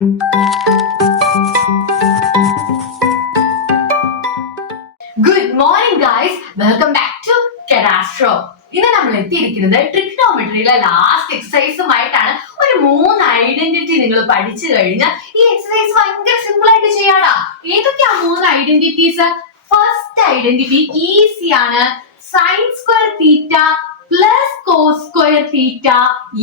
Good morning guys, welcome back to Cadastro. ഇന്ന് നമ്മൾ എത്തിയിരിക്കുന്നത് ട്രിഗ്നോമെട്രിയിലെ ലാസ്റ്റ് എക്സസൈസുമായിട്ടാണ്. ഒരു 3 ഐഡന്റിറ്റി നിങ്ങൾ പഠിച്ചു കഴിഞ്ഞാൽ ഈ എക്സസൈസ് ഭയങ്കര സിമ്പിൾ ആയിട്ട് ചെയ്യാടാ. ഏതൊക്കെയാ 3 ഐഡന്റിറ്റീസ്? ഫസ്റ്റ് ഐഡന്റിറ്റി ഈസി ആണ്, sin square theta plus cos square theta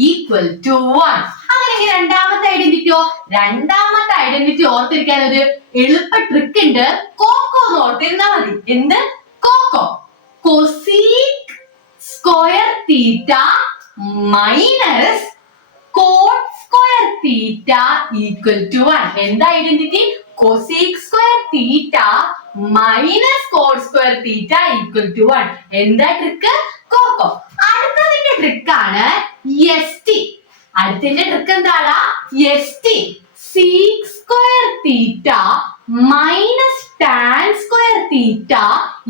equal to 1. അങ്ങനെ രണ്ടാമത്തെ ഐഡന്റിറ്റിയോ? രണ്ടാമത്തെ ഐഡന്റിറ്റി ഓർത്തിരിക്കാൻ ഒരു എളുപ്പ ട്രിക്ക് ഉണ്ട്. കോക്കോ എന്ന് ഓർത്തിരുന്നാ മതി. എന്ത്? കോക്കോ. Cosec square theta minus cot square theta equal to 1. എന്താ identity? Cosec square theta minus cot square theta equal to 1. എന്താ ട്രിക്ക്? കോക്കോ. അടുത്തതിന്റെ ട്രിക്കാണ് എസ് ടി. അടുത്തതിന്റെ ട്രിക്ക് എന്താടാ? S T. Sec square theta minus tan square theta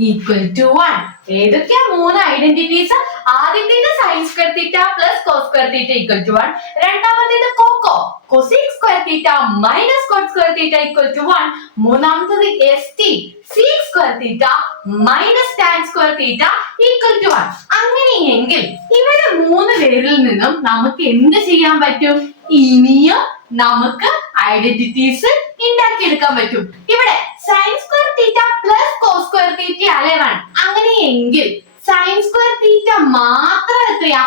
equal to 1. ഏതൊക്കെയാ 3 identities? ആദ്യത്തേത് sine square theta plus cos square theta equal to 1. രണ്ടാമത്തേത് കോക്കോ, cosec square theta minus cot square theta equal to 1. മൂന്നാമത്തേത് എസ് T, sec square theta minus tan square theta equal to 1. അങ്ങനെയെങ്കിൽ ഇവരെ 3 പേരിൽ നിന്നും നമുക്ക് എന്ത് ചെയ്യാൻ പറ്റും? ഇനിയും നമുക്ക് ഐഡന്റിറ്റീസ് ഉണ്ടാക്കിയെടുക്കാൻ പറ്റും. ഇവിടെ sin square theta plus cos square theta അല്ലേ 1. അങ്ങനെയെങ്കിൽ സൈൻ സ്ക്വയർ തീറ്റ മാത്രം എത്രയാ?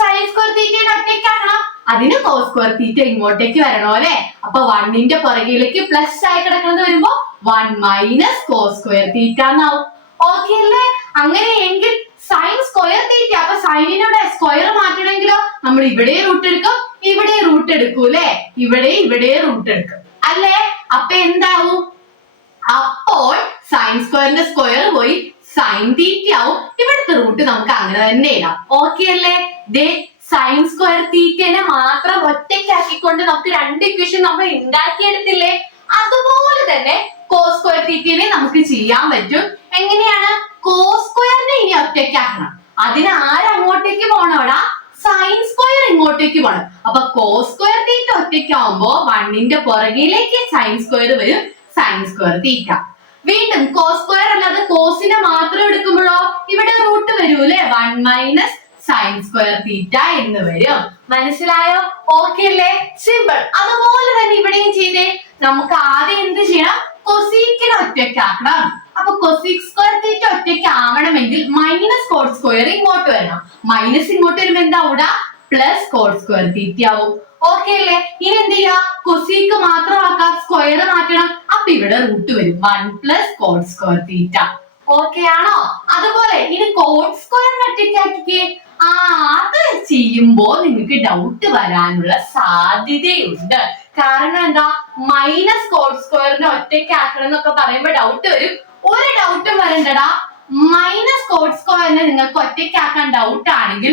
സൈൻ സ്ക്വയർ തീറ്റ ഒറ്റയ്ക്കാക്കണം, അതിന് കോസ് സ്ക്വയർ തീറ്റ ഇങ്ങോട്ടേക്ക് വരണോ അല്ലെ? അപ്പൊ 1ന്റെ പുറകിലേക്ക് പ്ലസ് ആയി കിടക്കുന്നത് വരുമ്പോ 1 മൈനസ് കോസ് സ്ക്വയർ തീറ്റ എന്നാവും. ഓക്കെ അല്ലേ? അങ്ങനെയെങ്കിൽ സൈൻ സ്ക്വയർ തീറ്റ, അപ്പൊ സൈനിനോട് സ്ക്വയർ മാറ്റണമെങ്കിലോ നമ്മൾ ഇവിടെ റൂട്ട് എടുക്കും, ഇവിടെ റൂട്ട് എടുക്കും അല്ലെ? ഇവിടെ റൂട്ട് എടുക്കും അല്ലേ? അപ്പൊ എന്താവും? അപ്പോൾ സൈൻ സ്ക്വയറിന്റെ സ്ക്വയർ പോയി സൈൻ തീറ്റ ആവും. ഇവിടുത്തെ റൂട്ട് നമുക്ക് അങ്ങനെ തന്നെ ഇടാം. ഓക്കെ അല്ലേ? ദേ സൈൻ സ്ക്വയർ തീറ്റനെ മാത്രം ഒറ്റയ്ക്കാക്കിക്കൊണ്ട് നമുക്ക് 2 ഇക്വേഷൻ നമ്മൾ ഉണ്ടാക്കിയെടുത്തില്ലേ? അതുപോലെ തന്നെ കോസ് സ്ക്വയർ തീറ്റനെ നമുക്ക് ചെയ്യാൻ പറ്റും. എങ്ങനെയാണ്? കോസ് സ്ക്വയറിനെ ഇനി ഒറ്റയ്ക്കാക്കണം. അതിന് ആരങ്ങോട്ടേക്ക് പോണോടാ? സൈൻ സ്ക്വയർ ഇങ്ങോട്ടേക്ക് പോണം. അപ്പൊ കോസ് സ്ക്വയർ തീറ്റ ഒറ്റയ്ക്കാവുമ്പോ 1ന്റെ പുറകിലേക്ക് സൈൻ സ്ക്വയർ വരും, സൈൻ സ്ക്വയർ തീറ്റ. വീണ്ടും കോസ് സ്ക്വയർ അല്ലാതെ കോസിനെ മാത്രം എടുക്കുമ്പോഴോ ഇവിടെ റൂട്ട് വരൂലേ? 1 മൈനസ് സൈൻ സ്ക്വയർ തീറ്റ എന്ന് വരും. മനസ്സിലായോ? ഓക്കെ അല്ലേ? സിമ്പിൾ. അതുപോലെ തന്നെ ഇവിടെയും ചെയ്തേ. നമുക്ക് ആദ്യം എന്ത് ചെയ്യണം? കൊസീക്കിനെ ഒറ്റയ്ക്കാക്കണം. അപ്പൊ കൊസീക് സ്ക്വയർ തീറ്റ ഒറ്റയ്ക്ക് ആവണമെങ്കിൽ മൈനസ് കോട്ട് സ്ക്വയർ ഇങ്ങോട്ട് വരണം. മൈനസ് ഇങ്ങോട്ട് വരുമ്പോ എന്താ ഇവിടെ? പ്ലസ് കോട്ട് സ്ക്വയർ തീറ്റ ആവും. ഓക്കെ അല്ലേ? ഇനി എന്ത് ചെയ്യാ? കൊസീക്ക് മാത്രമാക്കാം, സ്ക്വയർ മാറ്റണം. അപ്പൊ ഇവിടെ റൂട്ട് വരും 1 പ്ലസ് കോട്ട് സ്ക്വയർ തീറ്റ. ഓക്കെ ആണോ? അതുപോലെ ഇനി കോട്ട് സ്ക്വയറിനെ ഒറ്റയ്ക്കാക്കിക്കേ. അത് ചെയ്യുമ്പോ നിങ്ങൾക്ക് ഡൗട്ട് വരാനുള്ള സാധ്യതയുണ്ട്. കാരണം എന്താ? മൈനസ് കോട്ട് സ്ക്വയറിനെ ഒറ്റയ്ക്കാക്കണം എന്നൊക്കെ പറയുമ്പോ ഡൗട്ട് വരും. ഒരു ഡൗട്ടും വരണ്ടടാ. മൈനസ് കോട്ട് സ്ക്വയറിനെ നിങ്ങൾക്ക് ഒറ്റയ്ക്കാക്കാൻ ഡൗട്ട് ആണെങ്കിൽ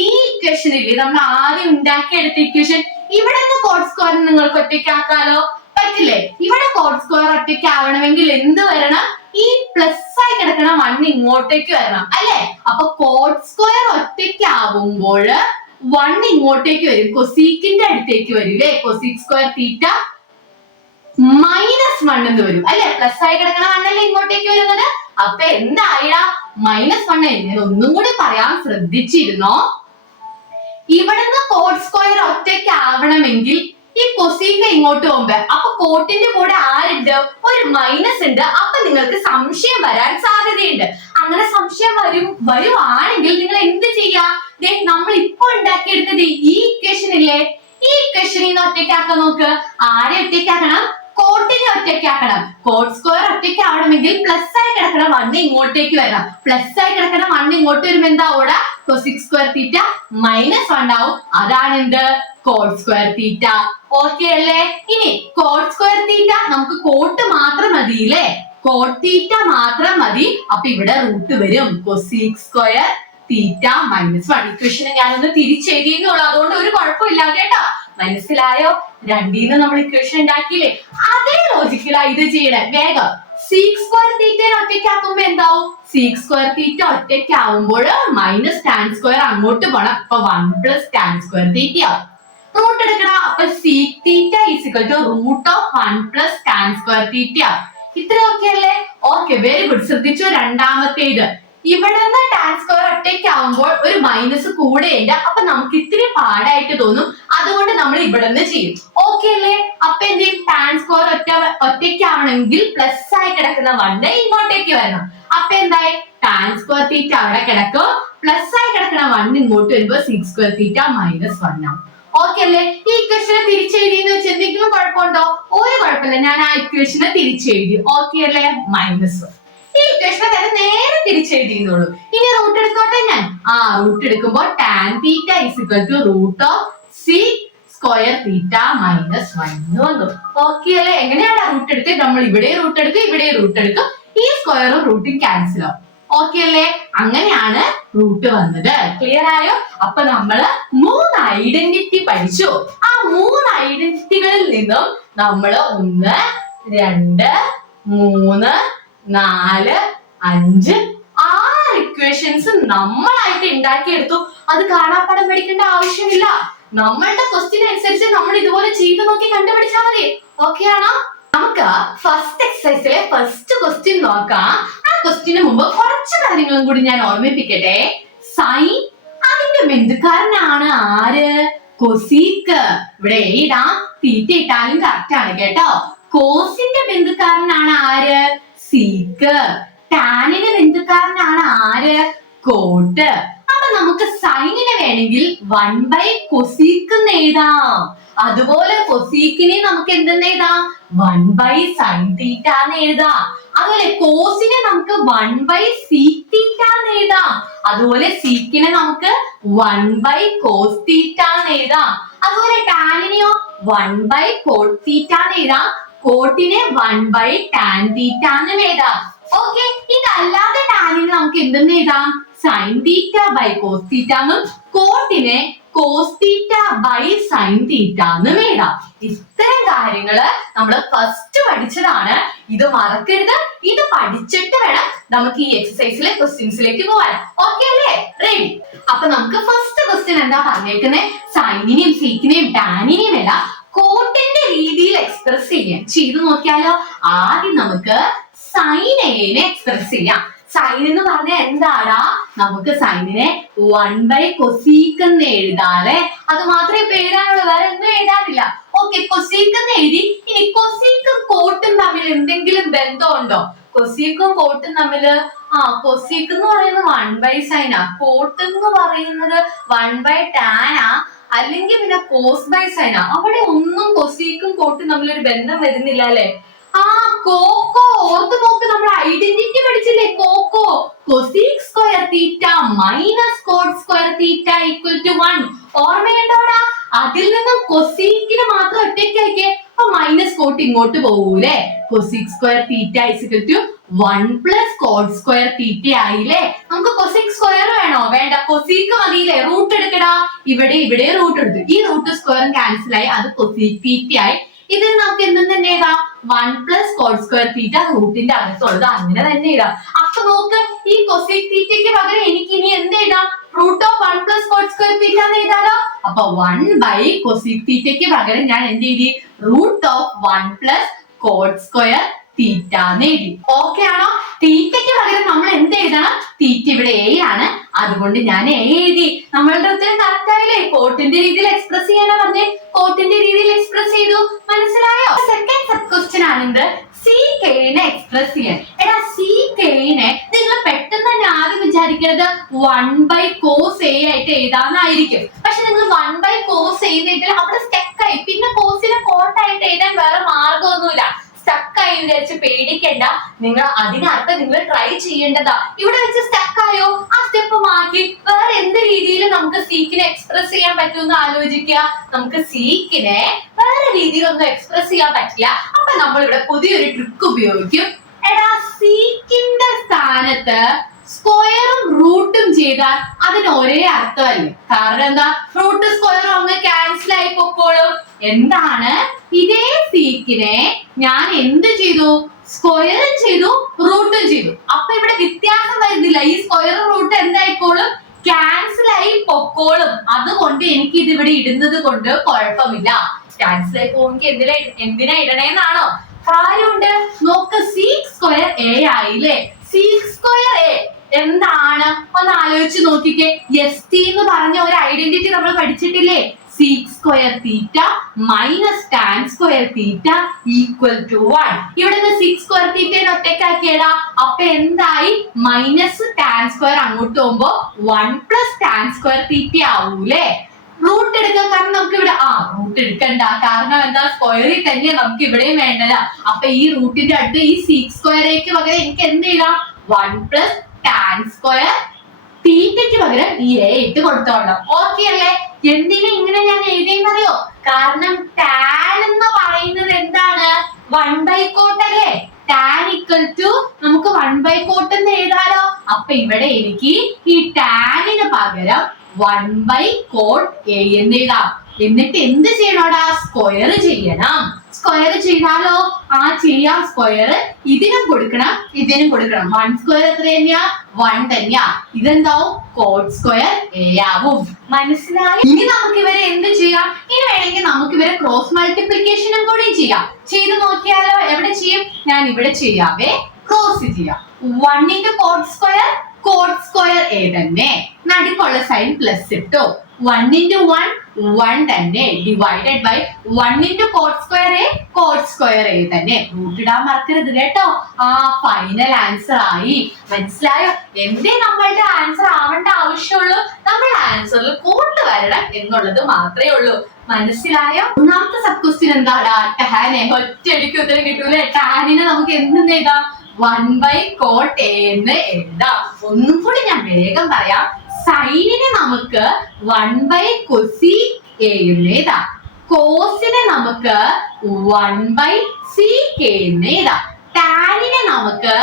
ഈ ഇക്വേഷനില്ലേ നമ്മൾ ആദ്യം ഉണ്ടാക്കിയെടുത്ത ഇക്വേഷൻ, ഇവിടെ നിന്ന് കോട്ട് സ്ക്വയറിനെ നിങ്ങൾക്ക് ഒറ്റയ്ക്കാക്കാലോ? പറ്റില്ലേ? ഇവിടെ കോട്ട് സ്ക്വയർ ഒറ്റയ്ക്ക് ആവണമെങ്കിൽ എന്ത് വരണം? ഈ പ്ലസ് ആയി കിടക്കണ 1 ഇങ്ങോട്ടേക്ക് വരണം അല്ലെ? അപ്പൊ കോട്ട് സ്ക്വയർ ഒറ്റയ്ക്ക് ആവുമ്പോൾ 1 ഇങ്ങോട്ടേക്ക് വരും, കൊസീക്കിന്റെ അടുത്തേക്ക് വരും അല്ലെ? കൊസീക് സ്ക്വയർ തീറ്റ മൈനസ് 1 എന്ന് വരും അല്ലെ? പ്ലസ് ആയി കിടക്കണ 1 അല്ലേ ഇങ്ങോട്ടേക്ക് വരുന്നത്? അപ്പൊ എന്തായിടാ? -1. ഞാൻ ഒന്നും കൂടി പറയാൻ ശ്രദ്ധിച്ചിരുന്നോ? ഇവിടുന്ന് കോട്ട് സ്ക്വയർ ഒറ്റയ്ക്ക് ആവണമെങ്കിൽ ഈ കൊസീക്ക ഇങ്ങോട്ട് പോകുമ്പോ അപ്പൊ കോട്ടിന്റെ കൂടെ ആരുണ്ട്? ഒരു മൈനസ് ഉണ്ട്. അപ്പൊ നിങ്ങൾക്ക് സംശയം വരാൻ സാധ്യതയുണ്ട്. അങ്ങനെ സംശയം വരുവാണെങ്കിൽ നിങ്ങൾ എന്ത് ചെയ്യാ? നമ്മൾ ഇപ്പൊ ഉണ്ടാക്കിയെടുത്തത് ഈ ഇക്വേഷൻ ഇല്ലേ? ഈ ഇക്വേഷനിൽ നിന്ന് ഒറ്റയ്ക്കാക്കാൻ നോക്ക്. ആരെ ഒറ്റയ്ക്കാക്കണം? കോട്ടിനെ ഒറ്റയ്ക്കാക്കണം. കോട്ട് സ്ക്വയർ ഒറ്റയ്ക്ക് ആവണമെങ്കിൽ പ്ലസ് ആയി കിടക്കണം 1 ഇങ്ങോട്ടേക്ക് വരണം. പ്ലസ് ആയി കിടക്കണം 1 ഇങ്ങോട്ട് വരുമ്പോ എന്താ? അവിടെ കൊസീക് സ്ക്വയർ തീറ്റ മൈനസ് 1 ആവും. അതാണ് എന്ത്? കോട്ട് സ്ക്വയർ തീറ്റ. ഓക്കെ അല്ലേ? ഇനി കോട്ട് സ്ക്വയർ തീറ്റ നമുക്ക് കോട്ട് മാത്രം മതി അല്ലേ? കോട്ട് തീറ്റ മാത്രം മതി. അപ്പൊ ഇവിടെ റൂട്ട് വരും കൊസീക് സ്ക്വയർ തീറ്റ -1. ഇക്വേഷനെ ഞാനൊന്ന് തിരിച്ചെഴുതിയെന്നുള്ളൂ, അതുകൊണ്ട് ഒരു കുഴപ്പമില്ല കേട്ടോ. മനസ്സിലായോ? 2ന്ന് നമ്മൾ ഇക്വേഷൻ ഉണ്ടാക്കിയില്ലേ? അതേ ലോജിക്കിലാ ഇത് ചെയ്യണേ. വേഗം സീക് സ്ക്വയർ തീറ്റയെ ഒറ്റയ്ക്കാക്കുമ്പോ എന്താവും? സീക് സ്ക്വയർ തീറ്റ ഒറ്റയ്ക്കാവുമ്പോൾ മൈനസ് ടാൻ സ്ക്വയർ അങ്ങോട്ട് പോണം. അപ്പൊ 1 പ്ലസ് ടാൻ സ്ക്വയർ തീറ്റ ആവും. റൂട്ട് എടുക്കണം. അപ്പൊ sec theta equal to root of 1 plus tan square theta. ഇത്ര ഓക്കെ അല്ലേ? Okay, very good. ശ്രദ്ധിച്ചു. രണ്ടാമത്തേത്, ഇവിടെ നിന്ന് ടാൻ സ്ക്വയർ ഒറ്റയ്ക്ക് ആവുമ്പോൾ ഒരു മൈനസ് കൂടെ ഉണ്ട്. അപ്പൊ നമുക്ക് ഇത്തിരി പാടായിട്ട് തോന്നും. അതുകൊണ്ട് നമ്മൾ ഇവിടെ നിന്ന് ചെയ്യും. ഓക്കെ അല്ലേ? അപ്പൊ എന്ത് ചെയ്യും? ടാൻ സ്ക്വയർ ഒറ്റയ്ക്ക് ആവണമെങ്കിൽ പ്ലസ് ആയി കിടക്കുന്ന 1 ഇങ്ങോട്ടേക്ക് വരണം. അപ്പൊ എന്തായി? ടാൻ സ്ക്വയർ തീറ്റ അവിടെ കിടക്കും. പ്ലസ് ആയി കിടക്കുന്ന 1 ഇങ്ങോട്ട് വരുമ്പോ sec സ്ക്വയർ തീറ്റ മൈനസ് 1 ആവും. ഓക്കെ അല്ലേ? ഈ ഇക്വേഷനെ തിരിച്ചെഴുതിയെന്ന് വെച്ച് എന്തെങ്കിലും കുഴപ്പമുണ്ടോ? ഒരു കുഴപ്പമില്ല. ഞാൻ ആ ഇക്വേഷനെ തിരിച്ചെഴുതി. ഓക്കെ അല്ലേ? മൈനസ്. ഈ ഇക്വേഷനെ തന്നെ നേരെ തിരിച്ചെഴുതിയെന്നുള്ളൂ. ഇനി റൂട്ട് എടുത്തോട്ടെ ഞാൻ. റൂട്ട് എടുക്കുമ്പോൾ tan theta equal to root of sec square theta minus 1 എന്ന് വന്നു. ഓക്കെ അല്ലേ? എങ്ങനെയാണ് റൂട്ട് എടുത്ത്? നമ്മൾ ഇവിടെ റൂട്ട് എടുക്കും, ഇവിടെ റൂട്ട് എടുക്കും. ഈ സ്ക്വയറും റൂട്ടും ക്യാൻസൽ ആവും. ഓക്കെ അല്ലേ? അങ്ങനെയാണ് റൂട്ട് വന്നത്. ക്ലിയർ ആയോ? അപ്പൊ നമ്മള് 3 ഐഡന്റിറ്റി പഠിച്ചു. ആ 3 ഐഡന്റിറ്റികളിൽ നിന്നും നമ്മള് 1, 2, 3, 4, 5, 6 ഇക്വേഷൻസ് നമ്മളായിട്ട് ഉണ്ടാക്കിയെടുത്തു. അത് കാണാപ്പാടം പഠിക്കേണ്ട ആവശ്യമില്ല. നമ്മളുടെ ക്വസ്റ്റ്യൻ അനുസരിച്ച് നമ്മൾ ഇതുപോലെ ചെയ്തു നോക്കി കണ്ടുപിടിച്ചാൽ മതി. ഓക്കെ ആണോ? നമുക്ക് ഫസ്റ്റ് എക്സസൈസിലെ ഫസ്റ്റ് ക്വസ്റ്റ്യൻ നോക്കാം. ആ ക്വസ്റ്റ്യന് മുമ്പ് കുറച്ച് കാര്യങ്ങളും കൂടി ഞാൻ ഓർമ്മിപ്പിക്കട്ടെ. സൈൻ അതിന്റെ ബന്ധുക്കാരനാണ് ആര്? കൊസീക്ക്. ഇവിടെ ഇടാം, തീറ്റ ഇട്ടാലും കറക്റ്റ് ആണ് കേട്ടോ. കോസിന്റെ ബന്ധുക്കാരനാണ് ആര്? സീക്ക്. ടാനിന്റെ ബന്ധുക്കാരനാണ് ആര്? കോട്ട്. അപ്പൊ നമുക്ക് സൈനിനെ വേണമെങ്കിൽ 1 കൊസീക്ക് എന്ന് എഴുതാം. അതുപോലെ കൊസീക്കിനെ നമുക്ക് എന്തെന്ന് എഴുതാം? 1 സൈൻ തീറ്റ എന്ന് എഴുതാം. അതുപോലെ കോസിനെ നമുക്ക് 1 സീക് തീറ്റ എന്ന് എഴുതാം. അതുപോലെ സീക്കിനെ നമുക്ക് 1 കോസ് തീറ്റ എന്ന് എഴുതാം. അതുപോലെ ടാനിനെയോ 1 കോട്ട് തീറ്റ എന്ന് എഴുതാം. കോട്ടിനെ 1 ടാൻ തീറ്റ എന്നും എഴുതാം. ഓക്കെ, ഇതല്ലാതെ ടാനിനെ നമുക്ക് എന്തെന്ന് എഴുതാം? Sine theta by cos theta എന്നും കോട്ടിനെ cos theta by sign theta എന്നും എഴുതാം. ഇത്തരം കാര്യങ്ങള് നമ്മൾ ഫസ്റ്റ് പഠിച്ചതാണ്. ഇത് മറക്കരുത്. ഇത് പഠിച്ചിട്ട് വേണം നമുക്ക് ഈ എക്സസൈസിലെ ക്വസ്റ്റ്യൻസിലേക്ക് പോവാൻ. ഓക്കെ അല്ലേ? റെഡി? അപ്പൊ നമുക്ക് ഫസ്റ്റ് ക്വസ്റ്റ്യൻ എന്താ പറഞ്ഞേക്കുന്നത്? സൈനിനെയും സീക്കിനെയും ടാനിനെയും എല്ലാം കോട്ടിന്റെ രീതിയിൽ എക്സ്പ്രസ് ചെയ്യാൻ ചെയ്തു നോക്കിയാലോ? ആദ്യം നമുക്ക് സൈനിനെ എക്സ്പ്രസ് ചെയ്യാം. സൈൻ എന്ന് പറഞ്ഞാൽ എന്താടാ? നമുക്ക് സൈനിനെ 1 കൊസീക്ക് എന്ന് എഴുതാല്ലേ. അത് മാത്രമേ ഇപ്പൊ എഴുതാനുള്ളൂ, വേറെ ഒന്നും എഴുതാനില്ല. ഓക്കെ, കൊസീക്ക് എന്ന് എഴുതി. ഇനി കൊസീക്കും കോട്ടും തമ്മിൽ എന്തെങ്കിലും ബന്ധമുണ്ടോ? കൊസീക്കും കോട്ടും തമ്മില് കൊസീക്ക് എന്ന് പറയുന്നത് 1 സൈനാ, കോട്ട് എന്ന് പറയുന്നത് 1 ടാനാ, അല്ലെങ്കിൽ പിന്നെ കോസ് ബൈ സൈനാ. അവിടെ ഒന്നും കൊസീക്കും കോട്ടും തമ്മിലൊരു ബന്ധം വരുന്നില്ല അല്ലെ? കോക്കോ ഓർത്ത് നോക്ക്, നമ്മൾ ഐഡന്റിറ്റി പഠിച്ചില്ലേ? കോക്കോ cosec square theta minus cot square theta equal to 1. ഓർമ്മയുണ്ടോടാ? അതിൽ നിന്നും കൊസീക്കിന് മാത്രം ഒറ്റയ്ക്ക് അയക്കേ. അപ്പൊ മൈനസ് കോട്ട് ഇങ്ങോട്ട് പോകൂലേ? Cosec square theta equal to 1 plus cot square theta ആയില്ലേ? നമുക്ക് കൊസീക് സ്ക്വയർ വേണോ? വേണ്ട, കൊസീക്ക് മതിയില്ലേ? റൂട്ട് എടുക്കടാ. ഇവിടെ റൂട്ട് എടുത്തു. ഈ റൂട്ട് സ്ക്വയറും ക്യാൻസൽ ആയി. അത് കൊസീക് തീറ്റ ആയി. ഇതിൽ നമുക്ക് എന്തും തന്നെ എഴുതാം? 1 പ്ലസ് കോട്ട് സ്ക്വയർ തീറ്റ റൂട്ടിന്റെ അകത്തുള്ളത് അങ്ങനെ തന്നെ എഴുതാം. അപ്പൊ നോക്ക്, ഈ കൊസീക് തീറ്റയ്ക്ക് പകരം എനിക്ക് ഇനി എന്ത് എഴുതാം? Root of 1 plus cot square theta എന്ന് എഴുതാലോ. അപ്പൊ 1 കൊസീക് തീറ്റയ്ക്ക് പകരം ഞാൻ എന്ത് എഴുതി? Root of 1 plus cot square theta എന്ന് എഴുതി. ഓക്കെ ആണോ? തീറ്റയ്ക്ക് പകരം നമ്മൾ എന്ത് എഴുതണം? തീറ്റ ഇവിടെ എ ആണ്, അതുകൊണ്ട് ഞാൻ എ എഴുതി. നമ്മളുടെ ഉത്തരം കറക്റ്റ് ആയില്ലേ? കോട്ടിന്റെ രീതിയിൽ എക്സ്പ്രസ് ചെയ്യാനാ പറഞ്ഞേ. കോട്ടിന്റെ രീതിയിൽ എക്സ്പ്രസ് ചെയ്തു. മനസ്സിലായോ? സെക്കൻഡ് സബ് ക്വസ്റ്റ്യൻ ആണെന്ത്? സി കെനെ എക്സ്പ്രസ് ചെയ്യാൻ. എടാ, സി കെനെ നിങ്ങൾ പെട്ടെന്ന് തന്നെ ആദ്യം വിചാരിക്കുന്നത് 1 കോസ് എ ആയിട്ട് എഴുതാന്നായിരിക്കും. പക്ഷെ നിങ്ങൾ 1 കോസ് എഴുതിയിട്ട് അവിടെ സ്റ്റക്ക് ആയി. പിന്നെ കോസിനെ കോട്ടായിട്ട് എഴുതാൻ വേറെ മാർഗമൊന്നുമില്ല. സ്റ്റക്കായി വിചാരിച്ച് പേടിക്കണ്ട. നിങ്ങൾ അതിനർത്ഥം നിങ്ങൾ ട്രൈ ചെയ്യേണ്ടതാ. ഇവിടെ വെച്ച് സ്റ്റക്കായോ? ആ സ്റ്റെപ്പ് മാറ്റി വേറെ എന്ത് രീതിയിൽ നമുക്ക് സീക്കിനെ എക്സ്പ്രസ് ചെയ്യാൻ പറ്റുമെന്ന് ആലോചിക്കുക. നമുക്ക് സീക്കിനെ വേറെ രീതിയിലൊന്നും എക്സ്പ്രസ് ചെയ്യാൻ പറ്റില്ല. അപ്പൊ നമ്മൾ ഇവിടെ പുതിയൊരു ട്രിക്ക് ഉപയോഗിക്കും. എടാ, സീക്കിന്റെ സ്ഥാനത്ത് സ്ക്വയറും റൂട്ടും ചെയ്താൽ അതിന് ഒരേ അർത്ഥമല്ലേ? കാരണം എന്താ? റൂട്ട് സ്ക്വയറും അങ്ങ് ക്യാൻസൽ ആയി പൊക്കോളും. എന്താണ്? ഇതേ സീക്കിനെ ഞാൻ എന്ത് ചെയ്തു? സ്ക്വയറും ചെയ്തു, റൂട്ടും ചെയ്തു. അപ്പൊ ഇവിടെ വ്യത്യാസം വരുന്നില്ല. ഈ സ്ക്വയറും റൂട്ടും എന്തായിക്കോളും? ക്യാൻസൽ ആയി പൊക്കോളും. അതുകൊണ്ട് എനിക്ക് ഇത് ഇവിടെ ഇടുന്നത് കൊണ്ട് കുഴപ്പമില്ല. ക്യാൻസൽ ആയി പോകുമെങ്കിൽ എന്തിനാ ഇടണേന്നാണോ? കാര്യമുണ്ട്. നോക്ക്, സീക്ക് സ്ക്വയർ എ ആയില്ലേ? സീക്ക് സ്ക്വയർ എ എന്താണ് ഒന്ന് ആലോചിച്ച് നോക്കിക്കേ. എസ് ടി എന്ന് പറഞ്ഞ ഒരു ഐഡന്റിറ്റി നമ്മൾ പഠിച്ചിട്ടില്ലേ? Sec square theta minus tan square theta equal to 1. ഇവിടുന്ന് സീക്ക് സ്ക്വയർ തീറ്റയെ ഒറ്റയ്ക്കാക്കിയടാ. അപ്പൊ എന്തായി? മൈനസ് ടാൻ സ്ക്വയർ അങ്ങോട്ട് പോകുമ്പോ 1 പ്ലസ് ടാൻ സ്ക്വയർ തീറ്റ ആവൂലേ? റൂട്ട് എടുക്കുക. കാരണം നമുക്ക് ഇവിടെ റൂട്ട് എടുക്കണ്ട. കാരണം എന്താ? സ്ക്വയറിൽ തന്നെ നമുക്ക് ഇവിടെയും വേണ്ടത്. അപ്പൊ ഈ റൂട്ടിന്റെ അടുത്ത് ഈ സീക്ക് സ്ക്വയറേക്ക് പകരം എനിക്ക് എന്ത് ചെയ്യാം? 1 പ്ലസ് ടാൻ സ്ക്വയർ തീറ്റയ്ക്ക് പകരം ഈ എ ഇട്ട് കൊടുത്തോളാം. ഓക്കെ അല്ലേ? എന്തിനാ ഇങ്ങനെ ഞാൻ എഴുതിയെന്നറിയോ? കാരണം ടാൻ എന്ന് പറയുന്നത് എന്താണ്? 1/cot അല്ലേ? ടാൻ ഈക്വൽ ടു നമുക്ക് 1/cot എന്ന് എഴുതാലോ. അപ്പൊ ഇവിടെ എനിക്ക് ഈ ടാനിന് പകരം 1/cot A എന്ന് എഴുതാം. എന്നിട്ട് എന്ത് ചെയ്യണോടാ? സ്ക്വയർ ചെയ്യണം. സ്ക്വയർ ചെയ്താലോ? ചെയ്യാം. സ്ക്വയർ ഇതിനും കൊടുക്കണം, ഇതിനും കൊടുക്കണം. 1 സ്ക്വയർ എത്ര തന്നെയാ? 1 തന്നെയാ. ഇതെന്താവും? കോട്ട് സ്ക്വയർ എ ആവും. മനസ്സിലായി? ഇനി നമുക്ക് ഇവരെ എന്ത് ചെയ്യാം? ഇനി വേണമെങ്കിൽ നമുക്ക് ഇവരെ ക്രോസ് മൾട്ടിപ്ലിക്കേഷനും കൂടി ചെയ്യാം. ചെയ്ത് നോക്കിയാലോ? എവിടെ ചെയ്യും? ഞാൻ ഇവിടെ ചെയ്യാവേ. ക്രോസ് ചെയ്യാം. 1 into കോട്ട് സ്ക്വയർ എ തന്നെ. നടുക്കുള്ള സൈൻ പ്ലസ് ഇട്ടോ. 1 into 1 1 തന്നെ divided by 1 into cot square A തന്നെ. റൂട്ട് ഇടാൻ മറക്കരുത് കേട്ടോ. ഫൈനൽ ആൻസർ ആയി. മനസ്സിലായോ? എന്തേ നമ്മളുടെ ആൻസർ ആവേണ്ട ആവശ്യമുള്ളൂ? നമ്മൾ ആൻസറിൽ കൂട്ട് വരണം എന്നുള്ളത് മാത്രമേ ഉള്ളൂ. മനസ്സിലായോ? ഒന്നാമത്തെ സബ് ക്വസ്റ്റ്യൻ എന്താടാ? ടാനെ. ഒറ്റയടിക്ക് ഉത്തരം കിട്ടൂലേ? ടാനിനെ നമുക്ക് എന്തെന്ന് എഴുതാം? 1/cot A എന്ന് എഴുതാം. ഒന്നും കൂടി ഞാൻ വേഗം പറയാം. സൈനിനെ നമുക്ക് 1/cosec A എന്ന് എഴുതാം. കോസിനെ നമുക്ക് 1/sec A എന്ന് എഴുതാം. ടാനിനെ നമുക്ക്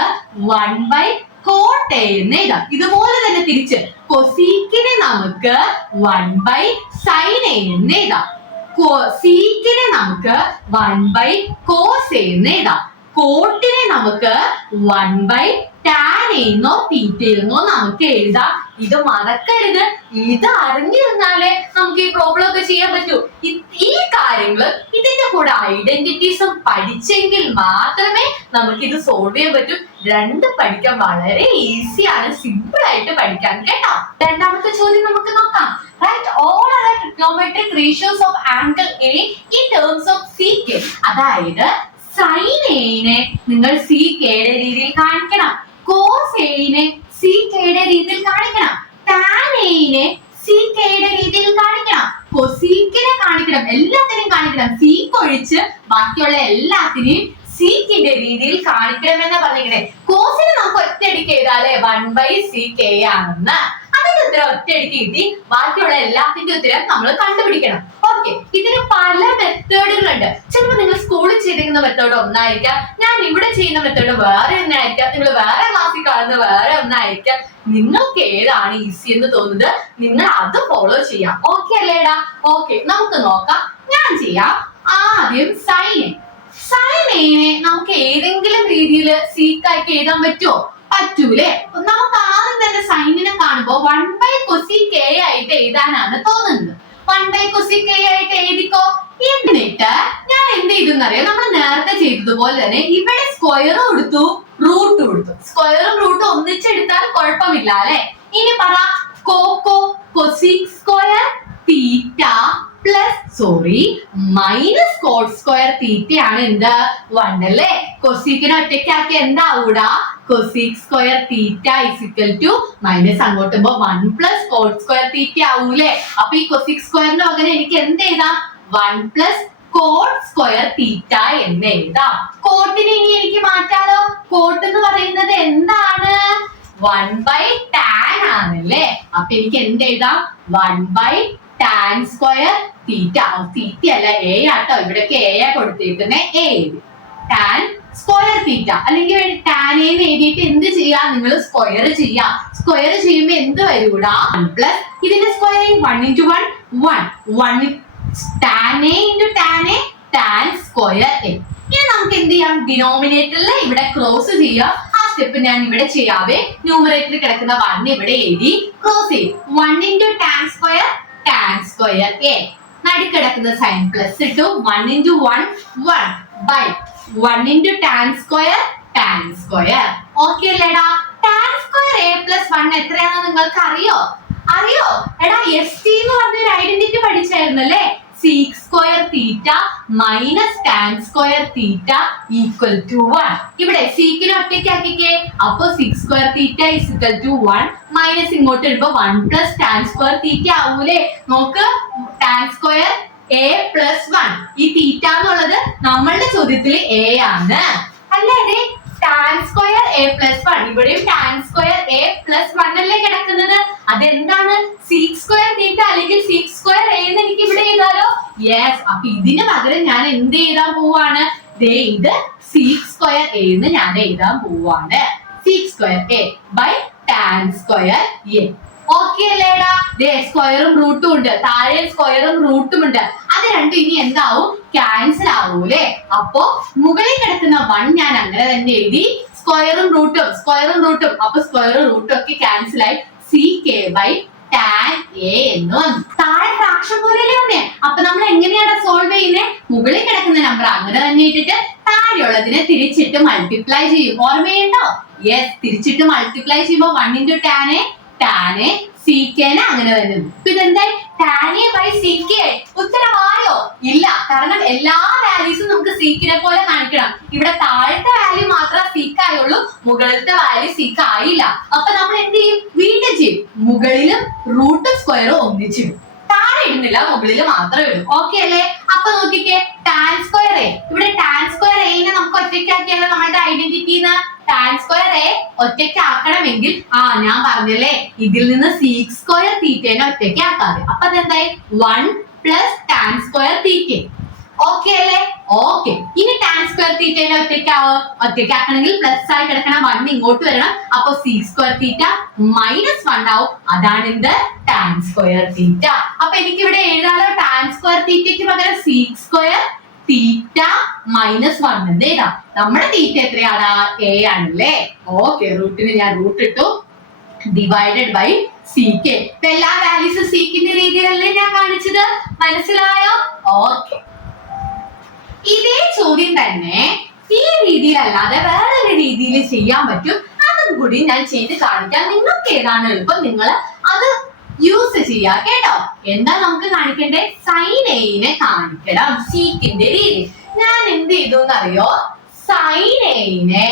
1/cot A എന്ന് എഴുതാം. ഇതുപോലെ തന്നെ തിരിച്ച് കൊസീക്കിനെ നമുക്ക് 1/sin A എന്ന് എഴുതാം. സീക്കിനെ നമുക്ക് 1/cos A എന്ന് എഴുതാം. കോട്ടിനെ നമുക്ക് 1/tan എന്നോ തീറ്റയെന്നോ നമുക്ക് എഴുതാം. ഇത് മറക്കരുത്. ഇത് അറിഞ്ഞിരുന്നാലേ നമുക്ക് ഈ പ്രോബ്ലം ഒക്കെ ചെയ്യാൻ പറ്റൂ. ഈ കാര്യങ്ങൾ ഇതിന്റെ കൂടെ ഐഡന്റിറ്റീസും പഠിച്ചെങ്കിൽ മാത്രമേ നമുക്ക് ഇത് സോൾവ് ചെയ്യാൻ പറ്റൂ. രണ്ട് പഠിക്കാൻ വളരെ ഈസിയാണ്, സിമ്പിൾ ആയിട്ട് പഠിക്കാൻ കേട്ടോ. രണ്ടാമത്തെ ചോദ്യം നമുക്ക് നോക്കാം. Write all other trigonometric ratios of angle A in terms of sec. അതായത് സൈൻ എനെ നിങ്ങൾ sec യുടെ രീതിയിൽ കാണിക്കണം. കോസ് എനെ sec യുടെ രീതിയിൽ കാണിക്കണം. ടാൻ എനെ sec യുടെ രീതിയിൽ കാണിക്കണം. കൊസീക്കിനെ കാണിക്കണം. എല്ലാത്തിനെയും കാണിക്കണം. സീക്ക് ഒഴിച്ച് ബാക്കിയുള്ള എല്ലാത്തിനെയും സീക്കിന്റെ രീതിയിൽ കാണിക്കണം എന്ന് പറഞ്ഞിരിക്കണേ. കോസിന് നമുക്ക് ഒറ്റയടിക്ക് എഴുതാല്ലേ 1/sec A ആണെന്ന്. അതിന്റെ ഉത്തരം ഒറ്റയടിക്ക് കിട്ടി. ബാക്കിയുള്ള എല്ലാത്തിന്റെ ഉത്തരം നമ്മൾ കണ്ടുപിടിക്കണം. ഓക്കെ, ഇതിന് പല മെത്തേഡുകളുണ്ട്. ചിലപ്പോൾ നിങ്ങൾ സ്കൂളിൽ ചെയ്തിരിക്കുന്ന മെത്തേഡ് ഒന്നായിരിക്കാം, ഞാൻ ഇവിടെ ചെയ്യുന്ന മെത്തേഡ് വേറെ ഒന്നായിരിക്കാം, നിങ്ങൾ വേറെ ക്ലാസ്സിൽ കാണുന്ന വേറെ ഒന്നായിരിക്കാം. നിങ്ങൾക്ക് ഏതാണ് ഈസി എന്ന് തോന്നുന്നത് നിങ്ങൾ അത് ഫോളോ ചെയ്യാം. ഓക്കെ അല്ലേടാ? ഓക്കെ, നമുക്ക് നോക്കാം. ഞാൻ ചെയ്യാം. ആദ്യം സൈൻ എനെ നമുക്ക് ഏതെങ്കിലും രീതിയിൽ സീക്കാക്കി എഴുതാൻ പറ്റുമോ? പറ്റൂലേ? നമുക്ക് ആദ്യം തന്നെ സൈനിനെ കാണുമ്പോ 1/cosec A ആയിട്ട് എഴുതാനാണ് തോന്നുന്നത്. 1/cosec A ആയിട്ട് എഴുതിക്കോ. എന്നിട്ട് ഞാൻ എന്ത് ചെയ്തെന്നറിയാം? നമ്മൾ നേരത്തെ ചെയ്തതുപോലെ തന്നെ ഇവിടെ സ്ക്വയർ കൊടുത്തു, റൂട്ട് കൊടുത്തു. സ്ക്വയറും റൂട്ടും ഒന്നിച്ചെടുത്താൽ കുഴപ്പമില്ല അല്ലെ? ഇനി പറ, cosec square theta minus cot square theta ആണ് എന്ത്? 1 അല്ലേ? കൊസീക്കിനെ ഒറ്റയ്ക്കാക്കി എന്താവൂടാ? Cosec square theta equal to minus അങ്ങോട്ട് 1 പ്ലസ് കോട്ട് സ്ക്വയർ തീറ്റ ആവൂലേ? അപ്പൊ ഈ കൊസീക് സ്ക്വയറിന്റെ പകരം എനിക്ക് എന്ത് എഴുതാം? 1 പ്ലസ് കോട്ട് സ്ക്വയർ തീറ്റ എന്ന് എഴുതാം. കോട്ടിനെ ഇനി എനിക്ക് മാറ്റാലോ. കോട്ട് എന്ന് പറയുന്നത് എന്താണ്? 1/tan ആണല്ലേ? അപ്പൊ എനിക്ക് എന്ത് എഴുതാം? 1/tan square theta. തീറ്റ അല്ല, എ ആട്ടോ. ഇവിടേക്ക് എ കൊടുത്തിരിക്കുന്നത്. എ ടാൻ സ്ക്വയർ തീറ്റ. അല്ലെങ്കിൽ ടാൻ എഴുതിയിട്ട് എന്ത് ചെയ്യാ? നിങ്ങൾ സ്ക്വയർ ചെയ്യാം. സ്ക്വയർ ചെയ്യുമ്പോ എന്ത് വരൂടാ? 1 പ്ലസ് ഇതിന്റെ square 1 into 1 1 tan A into tan A tan square A. ഇനി നമുക്ക് എന്ത് ചെയ്യാം? ഡിനോമിനേറ്ററിൽ ഇവിടെ ക്രോസ് ചെയ്യാം. ആ സ്റ്റെപ്പ് ഞാൻ ഇവിടെ ചെയ്യാവേ. ന്യൂമറേറ്ററിൽ കിടക്കുന്ന 1 ഇവിടെ എഴുതി ക്രോസ് ചെയ്യും. 1 into tan square a. നടുക്കിടക്കുന്ന സൈൻ പ്ലസ് ഇട്ടു. 1 into 1 1 by 1 into tan square. Okay അല്ലേടാ? tan square a plus 1 എത്രയാണെന്ന് നിങ്ങൾക്ക് അറിയോ? എടാ എസ് ടി എന്ന് പറഞ്ഞൊരു identity പഠിച്ചായിരുന്നല്ലേ? sec square theta minus tan square theta equal to 1. ഇവിടെ sec നെ ഒറ്റയ്ക്കാക്കിക്കേ. അപ്പോൾ sec square theta is equal to 1 minus ഇങ്ങോട്ട് ഇടുമ്പോ 1 plus tan square theta ആവൂലേ? നോക്ക്, tan square a plus 1. ഈ theta എന്നുള്ളത് നമ്മളുടെ ചോദ്യത്തിൽ a ആണ് അല്ലേ? tan square a plus 1. ഇവിടെയും tan square a plus 1 അല്ലേ കിടക്കുന്നത്? അതെന്താണ്? sec square theta അല്ലെങ്കിൽ sec square a എന്ന് എനിക്ക് ഇവിടെ എഴുതാലോ? യെസ്. അപ്പൊ ഇതിന് പകരം ഞാൻ എന്ത് എഴുതാൻ പോവാണ്? ഇത് sec square a എന്ന് ഞാൻ എഴുതാൻ പോവാണ്. sec square a by tan square a. Okay അല്ലേടാ? സ്ക്വയറും റൂട്ടും ഉണ്ട്, താഴെ സ്ക്വയറും റൂട്ടും ഉണ്ട്. അത് രണ്ടും ഇനി എന്താവും? ക്യാൻസൽ ആവൂലേ? അപ്പോ മുകളിൽ കിടക്കുന്ന 1 ഞാൻ അങ്ങനെ തന്നെ എഴുതി. സ്ക്വയറും റൂട്ടും അപ്പൊ സ്ക്വയറും റൂട്ടും ഒക്കെ ക്യാൻസൽ ആയി. sec a by tan a എന്ന് വന്നു. താഴെ ഫ്രാക്ഷൻ പോലെയല്ലേ വന്നേ? അപ്പൊ നമ്മൾ എങ്ങനെയാണ് സോൾവ് ചെയ്യുന്നത്? മുകളിൽ കിടക്കുന്ന നമ്പർ അങ്ങനെ തന്നെ ഇട്ടിട്ട് താഴെയുള്ളതിനെ തിരിച്ചിട്ട് മൾട്ടിപ്ലൈ ചെയ്യും. ഓർമ്മയുണ്ടോ? യെസ്. തിരിച്ചിട്ട് മൾട്ടിപ്ലൈ ചെയ്യുമ്പോൾ 1 into tan a sec നെ അങ്ങനെ തന്നെ. അപ്പൊ ഇതെന്തായി? tan a by sec a. ഉത്തരമായോ? ഇല്ല. കാരണം എല്ലാ വാല്യൂസും നമുക്ക് sec നെ പോലെ കാണിക്കണം. ഇവിടെ താഴത്തെ വാല്യൂ മാത്രമേ sec ആയുള്ളൂ, മുകളിലത്തെ വാല്യൂ sec ആയില്ല. അപ്പൊ നമ്മൾ എന്ത് ചെയ്യും? വീണ്ടും ചെയ്യും. മുകളിലും റൂട്ടും സ്ക്വയറും ഒന്നിച്ചിടും. താഴെ ഇടുന്നില്ല, മുകളിൽ മാത്രം ഇടും. ഓക്കെ അല്ലേ? അപ്പൊ നോക്കിക്കേ, tan square a. ഇവിടെ tan square a നെ നമുക്ക് ഒറ്റയ്ക്കാക്കിയാലോ നമ്മുടെ ഐഡന്റിറ്റിന്ന്? tan square a ഒറ്റയ്ക്കാക്കണമെങ്കിൽ ഞാൻ പറഞ്ഞല്ലേ, ഇതിൽ നിന്ന് sec square theta നെ ഒറ്റയ്ക്കാക്കാതെ. അപ്പൊ അതെന്തായി? 1 plus tan square theta. Okay അല്ലേ? ഓക്കെ. ഇനി tan square theta നെ ഒറ്റയ്ക്കാക്കണമെങ്കിൽ പ്ലസ് ആയി കിടക്കണം 1 ഇങ്ങോട്ട് വരണം. അപ്പൊ sec square theta minus 1 ആവും. അതാണ് എന്ത്? tan square theta. അപ്പൊ എനിക്ക് ഇവിടെ എഴുതാലോ, tan square theta ക്ക് പകരം sec square theta minus 1 എന്ന് എഴുതാം. നമ്മുടെ തീറ്റ എത്രയാണ്? a ആണല്ലേ? ഓക്കെ. റൂട്ടിന് ഞാൻ റൂട്ട് ഇട്ടു. Divided by sec. ഇപ്പൊ എല്ലാ വാല്യൂസും സീക്കിന്റെ രീതിയിലല്ലേ ഞാൻ കാണിച്ചത്? മനസ്സിലായോ? ഓക്കെ. ഇതേ ചോദ്യം തന്നെ ഈ രീതിയിലല്ലാതെ വേറൊരു രീതിയിൽ ചെയ്യാൻ പറ്റും. അതും കൂടി ഞാൻ ചെയ്ത് കാണിക്കാം. നിങ്ങൾക്ക് ഏതാണ് എളുപ്പം നിങ്ങൾ അത് യൂസ് ചെയ്യാ കേട്ടോ. എന്താ നമുക്ക് കാണിക്കണ്ടേ? sin a നെ കാണിക്കണം സീക്കിന്റെ രീതി. ഞാൻ എന്ത് ചെയ്തു എന്നറിയോ? sin a നെ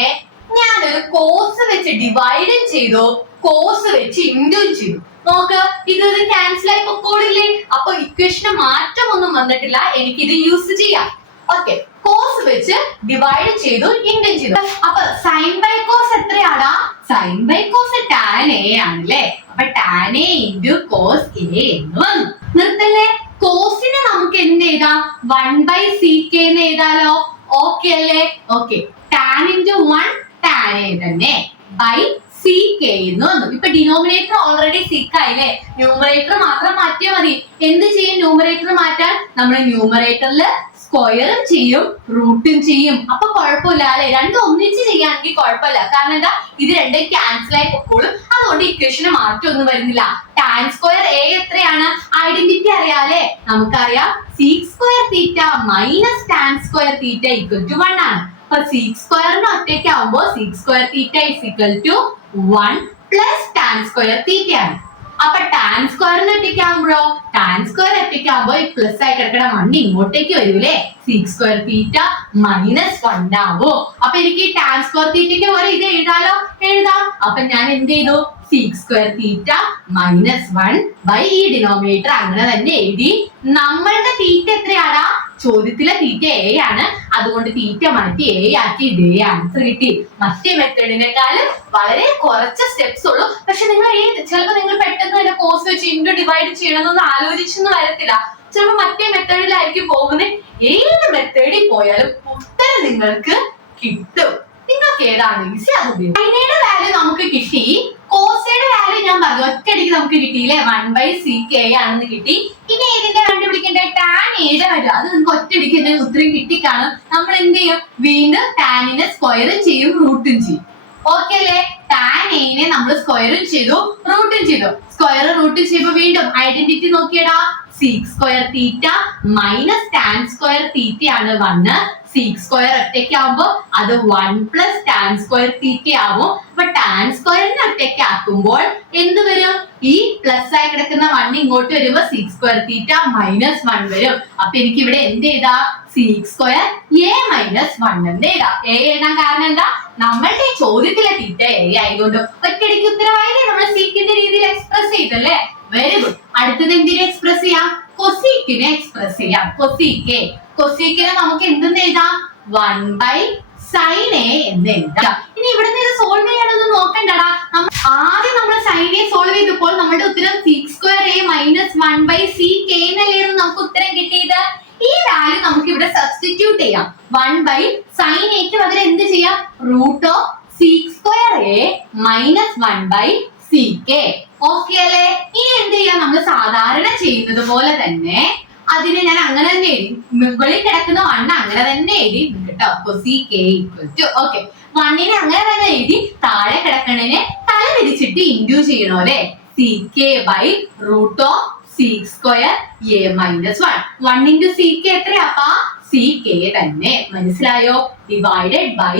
ഞാനൊരു കോസ് വെച്ച് ഡിവൈഡ് ചെയ്തു, കോസ് വെച്ച് ഇൻഡ്യൂ ചെയ്തു. നോക്ക്, ഇത് ക്യാൻസൽ ആയി പൊക്കോളില്ലേ? അപ്പൊ ഇക്വേഷന് മാറ്റമൊന്നും വന്നിട്ടില്ല. എനിക്കിത് യൂസ് ചെയ്യാം. ഓക്കെ. കോസ് വെച്ച് ഡിവൈഡ് ചെയ്തു, ഇൻഡ്യൂ ചെയ്തു. അപ്പൊ സൈൻ ബൈ കോസ് എത്രയാടാ? Sine by cos tan a ആണല്ലേ? അപ്പൊ tan a into cos a എന്ന് വന്നു. നിർത്തല്ലേ? കോസിനെ നമുക്ക് എന്ത് എഴുതാം? 1 by sec എന്ന് എഴുതാലോ? ഓക്കെ അല്ലേ? Okay. tan into 1 tan a തന്നെ by sec എന്ന് വന്നു. ഇപ്പൊ ഡിനോമിനേറ്റർ ഓൾറെഡി sec ആയില്ലേ? ന്യൂമറേറ്റർ മാത്രം മാറ്റിയാൽ മതി. എന്ത് ചെയ്യും ന്യൂമറേറ്റർ മാറ്റാൻ? നമ്മൾ ന്യൂമറേറ്ററിൽ സ്ക്വയറും ചെയ്യും, റൂട്ടും ചെയ്യും. അപ്പൊ കുഴപ്പമില്ല അല്ലെ? രണ്ടും ഒന്നിച്ച് ചെയ്യുകയാണെങ്കിൽ കുഴപ്പമില്ല. കാരണം എന്താ? ഇത് രണ്ടും ക്യാൻസൽ ആയി പൊക്കോളും. അതുകൊണ്ട് ഇക്വേഷന് മാറ്റമൊന്നും വരുന്നില്ല. tan square a എത്രയാണ്? ഐഡന്റിറ്റി അറിയാലേ? നമുക്കറിയാം sec square theta minus tan square theta equal to 1 ആണ്. അപ്പൊ sec square ന് ഒറ്റയ്ക്കാവുമ്പോ sec square theta is equal to 1 plus tan square theta ആണ്. അപ്പൊ tan square ന് ഒറ്റയ്ക്കാവുമ്പോഴോ? tan square ഒറ്റയ്ക്കാവുമ്പോ ഈ പ്ലസ് ആയി കിടക്കണ 1 ഇങ്ങോട്ടേക്ക് വരൂലേ? sec square theta minus 1 ആവും. അപ്പൊ എനിക്ക് tan square theta ക്ക് പോലെ ഇത് എഴുതാലോ? എഴുതാം. അപ്പൊ ഞാൻ എന്ത് ചെയ്തു? sec square theta minus 1 by ഈ ഡിനോമിനേറ്റർ അങ്ങനെ തന്നെ എഴുതി. നമ്മളുടെ തീറ്റ എത്രയാടാ? ചോദ്യത്തിലെ തീറ്റ a ആണ്. അതുകൊണ്ട് തീറ്റ മാറ്റി a ആക്കി ഇതേ ആൻസർ കിട്ടി. മറ്റേ മെത്തേഡിനേക്കാൾ വളരെ കുറച്ച് സ്റ്റെപ്സ് ഉള്ളൂ. പക്ഷെ നിങ്ങൾ ചിലപ്പോൾ നിങ്ങൾ പെട്ടെന്ന് തന്നെ കോസ് വെച്ച് ഇൻഡു ഡിവൈഡ് ചെയ്യണമെന്നൊന്നും ആലോചിച്ചൊന്നും വരത്തില്ല. ചിലപ്പോൾ മറ്റേ മെത്തേഡിലായിരിക്കും പോകുന്നത്. ഏത് മെത്തേഡിൽ പോയാലും ഉത്തരം നിങ്ങൾക്ക് കിട്ടും. നിങ്ങൾക്ക് ഏതാണ് ഈസി അത് ഉപയോഗിക്കും. സൈനയുടെ വാല്യൂ നമുക്ക് കിട്ടി, കോസയുടെ വാല്യൂ ഞാൻ പറഞ്ഞു ഒറ്റയടിക്ക് നമുക്ക് കിട്ടിയില്ലേ? 1 by sec a ആണെന്ന് കിട്ടി. ഇനി ഏതിന്റെ കണ്ടുപിടിക്കണ്ടേ? tan a യുടെ വാല്യൂ. അത് നിങ്ങൾക്ക് ഒറ്റയടിക്ക് തന്നെ ഉത്തരം കിട്ടിക്കാണും. നമ്മൾ എന്ത് ചെയ്യും? വീണ്ടും tan നെ സ്ക്വയറും ചെയ്യും, റൂട്ടും ചെയ്യും. ഓക്കെ അല്ലേ? ടാൻ എനെ നമ്മൾ സ്ക്വയറും ചെയ്തു റൂട്ടും ചെയ്തു. സ്ക്വയർ റൂട്ട് ചെയ്യുമ്പോൾ വീണ്ടും ഐഡന്റിറ്റി നോക്കിയടാ. Sec square theta minus tan square theta ആണ് 1. സീക് സ്ക്വയർ ഒറ്റയ്ക്കാവുമ്പോ അത് 1 പ്ലസ് ടാൻ സ്ക്വയർ തീറ്റ ആവും. അപ്പൊ ടാൻ സ്ക്വയറിനെ ഒറ്റയ്ക്കാക്കുമ്പോൾ എന്ത് വരും? ഈ പ്ലസ് ആയി കിടക്കുന്ന 1 ഇങ്ങോട്ട് വരുമ്പോ സീക് സ്ക്വയർ തീറ്റ മൈനസ് 1 വരും. അപ്പൊ എനിക്ക് ഇവിടെ എന്ത് ചെയ്താ? സീക് സ്ക്വയർ എ മൈനസ് 1 എന്ന് എഴുതാം. എ എഴുതാൻ കാരണം എന്താ? നമ്മളുടെ ഈ ചോദ്യത്തിലെ തീറ്റ എ ആയതുകൊണ്ട് ഒറ്റയടിക്ക് ഉത്തരവായില്ലേ നമ്മൾ സീക്കിന്റെ രീതിയിൽ എക്സ്പ്രസ് ചെയ്തല്ലേ? Very good. അടുത്തത് എന്തിനെ എക്സ്പ്രസ് ചെയ്യാം? കൊസീക്കിനെ എക്സ്പ്രസ് ചെയ്യാം. കൊസീക്കിനെ നമുക്ക് എന്തെന്ന് എഴുതാം? 1/sin a എന്ന് എഴുതാം. ഇനി ഇവിടെ നിന്ന് സോൾവ് ചെയ്യാനൊന്നും നോക്കണ്ടടാ. ആദ്യം നമ്മൾ സൈൻ എ സോൾവ് ചെയ്തപ്പോൾ നമ്മുടെ ഉത്തരം seek square A minus 1/sec എന്നല്ലേ നമുക്ക് ഉത്തരം കിട്ടിയത്. ഈ വാല്യൂ നമുക്ക് ഇവിടെ സബ്സ്റ്റിറ്റ്യൂട്ട് ചെയ്യാം. 1/sin a ക്ക് പകരം എന്ത് ചെയ്യാം? Root of sec square A minus 1/sec. Okay അല്ലേ? ഇനി എന്ത് ചെയ്യാം? നമ്മൾ സാധാരണ ചെയ്യുന്നത് പോലെ തന്നെ അതിനെ ഞാൻ അങ്ങനെ തന്നെ എഴുതി. മുകളിൽ കിടക്കുന്ന 1 അങ്ങനെ തന്നെ എഴുതി കേട്ടോ. sec a equal to okay 1നെ അങ്ങനെ തന്നെ എഴുതി. താഴെ കിടക്കണതിനെ തല തിരിച്ചിട്ട് ഇൻഡ്യൂ ചെയ്യണോ അല്ലെ? sec by root of sec square A minus 1. 1 into sec എത്രയാപ്പാ? sec തന്നെ. മനസ്സിലായോ? Divided by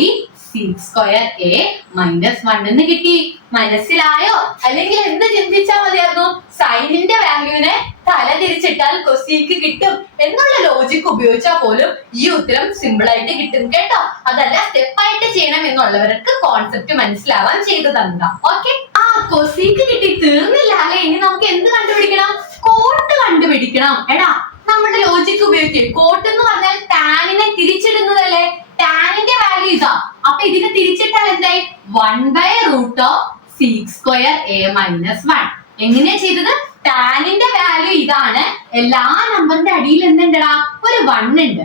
sec square A minus 1 എന്ന് കിട്ടി. മനസ്സിലായോ? അല്ലെങ്കിൽ എന്ത് ചിന്തിച്ചാൽ മതിയായിരുന്നു? സൈനിന്റെ വാല്യൂവിനെ തല തിരിച്ചിട്ടാൽ കൊസീക്ക് കിട്ടും എന്നുള്ള ലോജിക് ഉപയോഗിച്ചാൽ പോലും ഈ ഉത്തരം സിമ്പിൾ ആയിട്ട് കിട്ടും കേട്ടോ. അതല്ല സ്റ്റെപ്പ് ആയിട്ട് ചെയ്യണം എന്നുള്ളവർക്ക് കോൺസെപ്റ്റ് മനസ്സിലാവാൻ ചെയ്തു തന്നതാ. ഓക്കെ, കൊസീക്ക് കിട്ടി. തീർന്നില്ല അല്ലെ? ഇനി നമുക്ക് എന്ത് കണ്ടുപിടിക്കണം? കോട്ട് കണ്ടുപിടിക്കണം. എടാ നമ്മുടെ ലോജിക് ഉപയോഗിക്കും. കോട്ട് എന്ന് പറഞ്ഞാൽ ടാനിനെ തിരിച്ചിടുന്നതല്ലേ? ടാനിന്റെ വാല്യൂ ഇതാ. അപ്പൊ ഇതിനെ തിരിച്ചിട്ടാൽ എന്തായി? 1/√of sec square a minus 1. എങ്ങനെയാ ചെയ്തത്? ടാനിന്റെ വാല്യൂ ഇതാണ്. എല്ലാ നമ്പറിന്റെ അടിയിൽ എന്തുണ്ടടാ? ഒരു 1 ഉണ്ട്.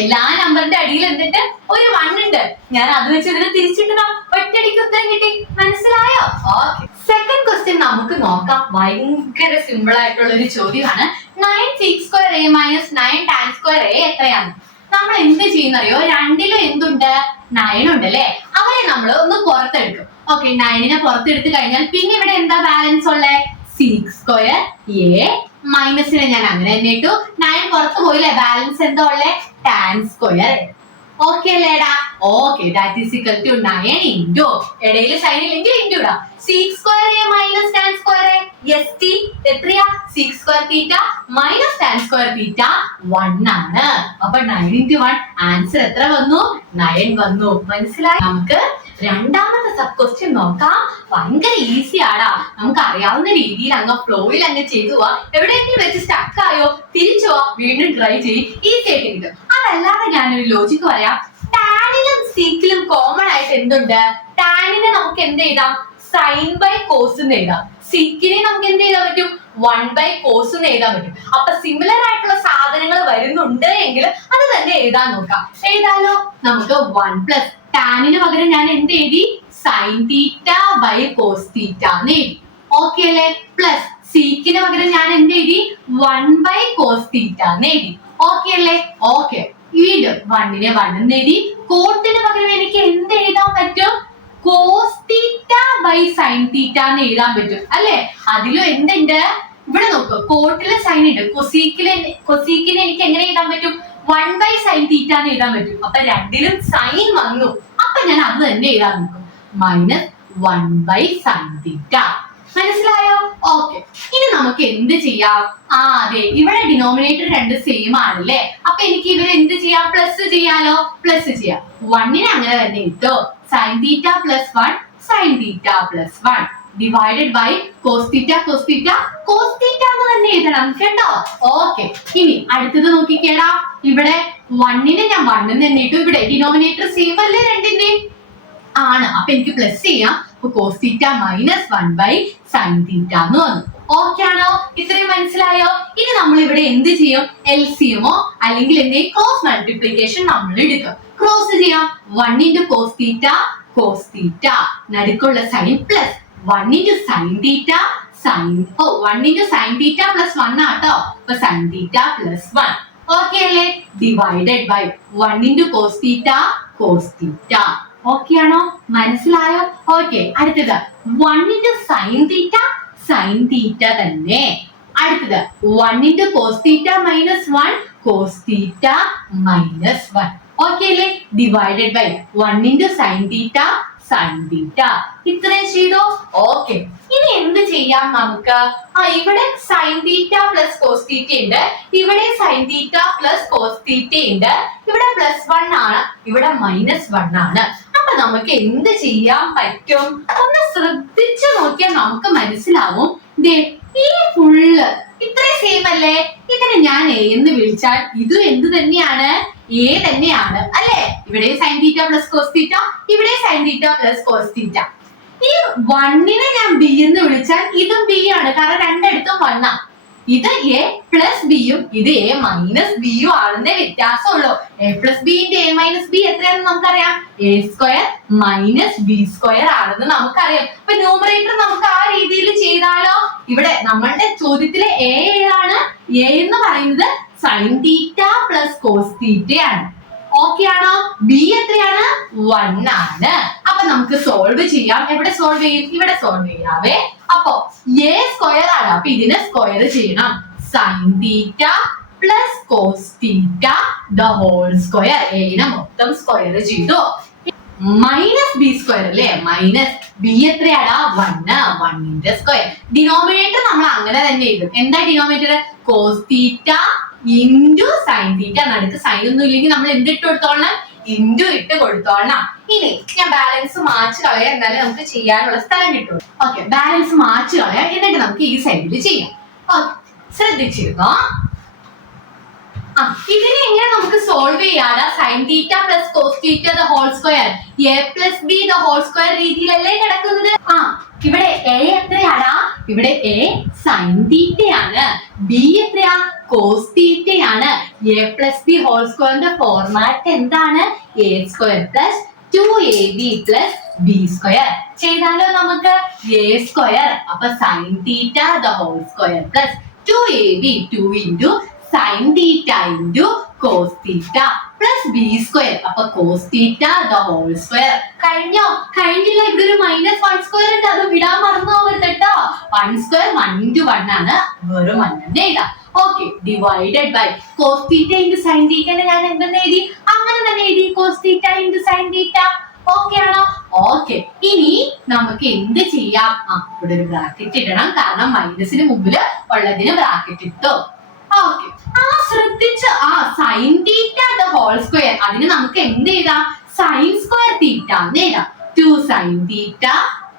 എല്ലാ നമ്പറിന്റെ അടിയിൽ എന്തിട്ട്? ഒരു 1 ഉണ്ട്. ഞാൻ അത് വെച്ച് ഇതിനെ തിരിച്ചിട്ടതാ. ഒറ്റയടിക്ക് ഉത്തരം കിട്ടി. മനസ്സിലായോ? ഓക്കെ, സെക്കൻഡ് ക്വസ്റ്റ്യൻ നമുക്ക് നോക്കാം. ഭയങ്കര സിമ്പിൾ ആയിട്ടുള്ള ഒരു ചോദ്യമാണ്. 9 sec square a minus 9 tan square a എത്രയാണ്? നമ്മൾ എന്ത് ചെയ്യുന്നറിയോ? രണ്ടിലും എന്തുണ്ട്? 9 ഉണ്ട് അല്ലെ? അവരെ നമ്മൾ ഒന്ന് പുറത്തെടുക്കും. ഓക്കെ, 9നെ പുറത്തെടുത്ത് കഴിഞ്ഞാൽ പിന്നെ ഇവിടെ എന്താ ബാലൻസ് ഉള്ളേ? sec square a മൈനസിനെ ഞാൻ അങ്ങനെ തന്നെ ഇട്ടു. 9 പുറത്ത് പോയില്ലേ? ബാലൻസ് എന്താ ഉള്ളേ? tan square. ഓക്കെ അല്ലേടാ? Okay, that is equal to 9 into ഇടയിൽ സൈൻ ഇല്ലെങ്കിൽ ഇൻറ്റു ഇടാം. sec square a minus tan square a. st എത്രയാ? sec square theta minus tan square theta 1 ആണ്. അപ്പൊ 9 into 1 ആൻസർ എത്ര വന്നു? 9 വന്നു. മനസ്സിലായി? നമുക്ക് രണ്ടാമത്തെ സബ് ക്വസ്റ്റ്യൻ നോക്കാം. ഭയങ്കര ഈസി ആടാ. നമുക്ക് അറിയാവുന്ന രീതിയിൽ അങ്ങ് ഫ്ലോയിൽ അങ്ങ് ചെയ്തു പോവാ. എവിടെയെങ്കിലും വെച്ച് സ്റ്റക്ക് ആയോ? തിരിച്ചു പോവാ, വീണ്ടും ട്രൈ ചെയ്യും. ഈസി ആയിട്ട് കിട്ടും. അതല്ലാതെ ഞാനൊരു ലോജിക്ക് പറയാം. ടാനിലും സീക്കിലും കോമൺ ആയിട്ട് എന്തുണ്ട്? ടാനിനെ നമുക്ക് എന്ത് എഴുതാം? സൈൻ ബൈ കോസ് എന്ന് എഴുതാം. സീക്കിനെ നമുക്ക് എന്ത് എഴുതാൻ പറ്റും? 1/cos എന്ന് എഴുതാൻ പറ്റും. അപ്പൊ സിമിലർ ആയിട്ടുള്ള സാധനങ്ങൾ വരുന്നുണ്ട് എങ്കിൽ അത് തന്നെ എഴുതാൻ നോക്കാം. എഴുതാലോ? നമുക്ക് 1 പ്ലസ് ടാനിന് പകരം ഞാൻ എന്ത് എഴുതി? Sin theta by cos theta എന്ന് എഴുതി. ഓക്കെ അല്ലേ? പ്ലസ് സീക്കിന് പകരം ഞാൻ എന്ത് എഴുതി? 1/cos തീറ്റ എന്ന് എഴുതി. ഓക്കെ അല്ലേ? ഓക്കെ, വീണ്ടും 1നെ 1 എന്ന് എഴുതി. കോട്ടിന് പകരം എനിക്ക് എന്ത് എഴുതാൻ പറ്റും? Cos theta by sign theta എന്ന് എഴുതാൻ പറ്റും അല്ലെ? അതിലും എന്തുണ്ട്? ഇവിടെ നോക്ക്, കോട്ടിലെ സൈൻ ഉണ്ട്. കൊസീക്കിനെ എനിക്ക് എങ്ങനെ എഴുതാൻ പറ്റും? 1/sin തീറ്റ എന്ന് എഴുതാൻ പറ്റും. അപ്പൊ രണ്ടിലും സൈൻ വന്നു. അപ്പൊ ഞാൻ അത് തന്നെ എഴുതാൻ നോക്കും. മൈനസ് 1/sin തീറ്റ. മനസ്സിലായോ? ഓക്കെ, ഇനി നമുക്ക് എന്ത് ചെയ്യാം? അതെ, ഇവിടെ ഡിനോമിനേറ്റർ രണ്ട് സെയിം ആണല്ലേ? അപ്പൊ എനിക്ക് ഇവരെ എന്ത് ചെയ്യാം? പ്ലസ് ചെയ്യാലോ? പ്ലസ് ചെയ്യാം. 1നെ അങ്ങനെ തന്നെ ഇട്ടോ. sin theta plus 1 sin theta plus 1 divided by cos theta cos theta cos theta എന്ന് തന്നെ എഴുതണം കേട്ടോ. ഓക്കെ, ഇനി അടുത്തത് നോക്കിക്കേടാ. ഇവിടെ 1നെ ഞാൻ 1 എന്ന് തന്നെ ഇട്ടു. ഇവിടെ ഡിനോമിനേറ്റർ സെയിം അല്ലേ രണ്ടിന്റെയും? ആണ്. അപ്പൊ എനിക്ക് പ്ലസ് ചെയ്യാം. അപ്പൊ cos തീറ്റ മൈനസ് 1/sin തീറ്റ എന്ന് വന്നു. ഓക്കെ ആണോ? ഇത്രയും മനസ്സിലായോ? ഇനി നമ്മൾ ഇവിടെ എന്ത് ചെയ്യും? LCMോ അല്ലെങ്കിൽ എന്തെങ്കിലും ക്രോസ് മൾട്ടിപ്ലിക്കേഷൻ നമ്മൾ എടുക്കും. ക്രോസ് ചെയ്യാം. 1 into cos theta cos theta നടുക്കുള്ള sign plus 1 into sin theta sin 1 into sin theta plus 1 ആട്ടോ. അപ്പൊ sin തീറ്റ പ്ലസ് 1. ഓക്കെ അല്ലേ? Divided by 1 into cos theta cos theta. Okay ആണോ? മനസ്സിലായോ? ഓക്കെ, അടുത്തത് 1 into sin theta, sin theta തന്നെ. അടുത്തത് 1 into cos theta minus 1, cos theta minus 1. Okay അല്ലേ? Divided by 1 into sin theta, sin theta. ഇത്രയും ചെയ്തോ? Okay. ഇനി എന്ത് ചെയ്യാം നമുക്ക്? ഇവിടെ sin theta plus cos theta ഉണ്ട്, ഇവിടെ sin theta plus cos theta ഉണ്ട്, ഇവിടെ +1 ആണ്, ഇവിടെ -1 ആണ്. അപ്പൊ നമുക്ക് എന്ത് ചെയ്യാൻ പറ്റും? ഒന്ന് ശ്രദ്ധിച്ചു നോക്കിയാൽ നമുക്ക് മനസ്സിലാവും. ഈ ഫുള്ള് ഇത്രയും സെയിം അല്ലേ? ഇതിനെ ഞാൻ എ എന്ന് വിളിച്ചാൽ ഇതും എന്ത് തന്നെയാണ്? എ തന്നെയാണ് അല്ലേ? ഇവിടെ sin theta plus cos theta, ഇവിടെ sin theta plus cos theta. ഈ 1നെ ഞാൻ ബി എന്ന് വിളിച്ചാൽ ഇതും ബി ആണ്, കാരണം രണ്ടിടത്തും 1 ആ. ഇത് എ പ്ലസ് ബിയും ഇത് എ മൈനസ് ബിയും ആണെന്നേ വ്യത്യാസമുള്ളൂ. A plus B into A minus B എത്രയാണെന്ന് നമുക്കറിയാം. A square minus B square ആണെന്ന് നമുക്കറിയാം. അപ്പൊ ന്യൂമറേറ്റർ നമുക്ക് ആ രീതിയിൽ ചെയ്താലോ? ഇവിടെ നമ്മളുടെ ചോദ്യത്തിലെ എ ഏതാണ്? എ എന്ന് പറയുന്നത് sin theta plus cos theta ആണ്. ഓക്കെ ആണോ? ബി എത്രയാണ്? 1 ആണ്. അപ്പൊ നമുക്ക് സോൾവ് ചെയ്യാം. എവിടെ സോൾവ് ചെയ്യും? ഇവിടെ സോൾവ് ചെയ്യാവേ. അപ്പൊ എ സ്ക്വയർ ആണ്, അപ്പൊ ഇതിനെ സ്ക്വയർ ചെയ്യണം. Sine theta plus cos theta the whole square. എനെ മൊത്തം സ്ക്വയർ ചെയ്തു. മൈനസ് ബി സ്ക്വയർ അല്ലേ? മൈനസ് ബി എത്രയാടാ? 1. 1ന്റെ സ്ക്വയർ. ഡിനോമിനേറ്റർ നമ്മൾ അങ്ങനെ തന്നെ എഴുതും. എന്താ denominator? Cos theta into sine theta. നടുക്ക് സൈൻ ഒന്നും ഇല്ലെങ്കിൽ നമ്മൾ എന്ത് ഇട്ട് കൊടുത്തോളണം? ഇൻറ്റു ഇട്ട് കൊടുത്തോളണം. ഇനി ഞാൻ ബാലൻസ് മാച്ച് കളയാം, എന്നാലും നമുക്ക് ചെയ്യാനുള്ള സ്ഥലം കിട്ടും. ഓക്കെ, ബാലൻസ് മാച്ച് കളയാം, എന്നിട്ട് നമുക്ക് ഈ സൈഡിൽ ചെയ്യാം. ഓക്കെ, ശ്രദ്ധിച്ചിരുന്നോ? ഇതിനെ എങ്ങനെ നമുക്ക് സോൾവ് ചെയ്യാനാ? Sine theta plus cos theta the whole square, A plus B the whole square രീതിയിലല്ലേ കിടക്കുന്നത്? ഇവിടെ എ എത്രയാടാ? ഇവിടെ എ സൈൻ തീറ്റയാണ്, ബി എത്രയാ? കോസ് തീറ്റയാണ്. എ പ്ലസ് ബി ഹോൾ സ്ക്വയറിന്റെ ഫോർമാറ്റ് എന്താണ്? A square plus 2ab plus B square. ചെയ്താലോ നമുക്ക്? എ സ്ക്വയർ അപ്പൊ sine theta the whole square plus 2ab 2 into sin theta into cos theta plus b square. അപ്പൊ cos theta the whole square. കഴിഞ്ഞോ? കഴിഞ്ഞില്ല. ഇവിടെ ഒരു -1 square ഉണ്ട്, അത് വിടാൻ മറന്നു പോകരുത് കേട്ടോ. 1 സ്ക്വയർ 1 into 1 ആണ്, വെറും 1 തന്നെ എഴുതാം. Okay, divided by cos theta into sin theta ഞാൻ എന്തെന്ന് എഴുതി? അങ്ങനെ തന്നെ എഴുതി, cos theta into sin theta. Okay ആണോ? ഓക്കെ, ഇനി നമുക്ക് എന്ത് ചെയ്യാം? ഇവിടെ ഒരു ബ്രാക്കറ്റ് ഇടണം, കാരണം മൈനസിന് മുമ്പിൽ ഉള്ളതിന് ബ്രാക്കറ്റ് ഇട്ടു. ഓക്കെ, ശ്രദ്ധിച്ച് sin theta the whole square, അതിന് നമുക്ക് എന്ത് എഴുതാം? സൈൻ സ്ക്വയർ തീറ്റ എന്ന് എഴുതാം. 2 sign theta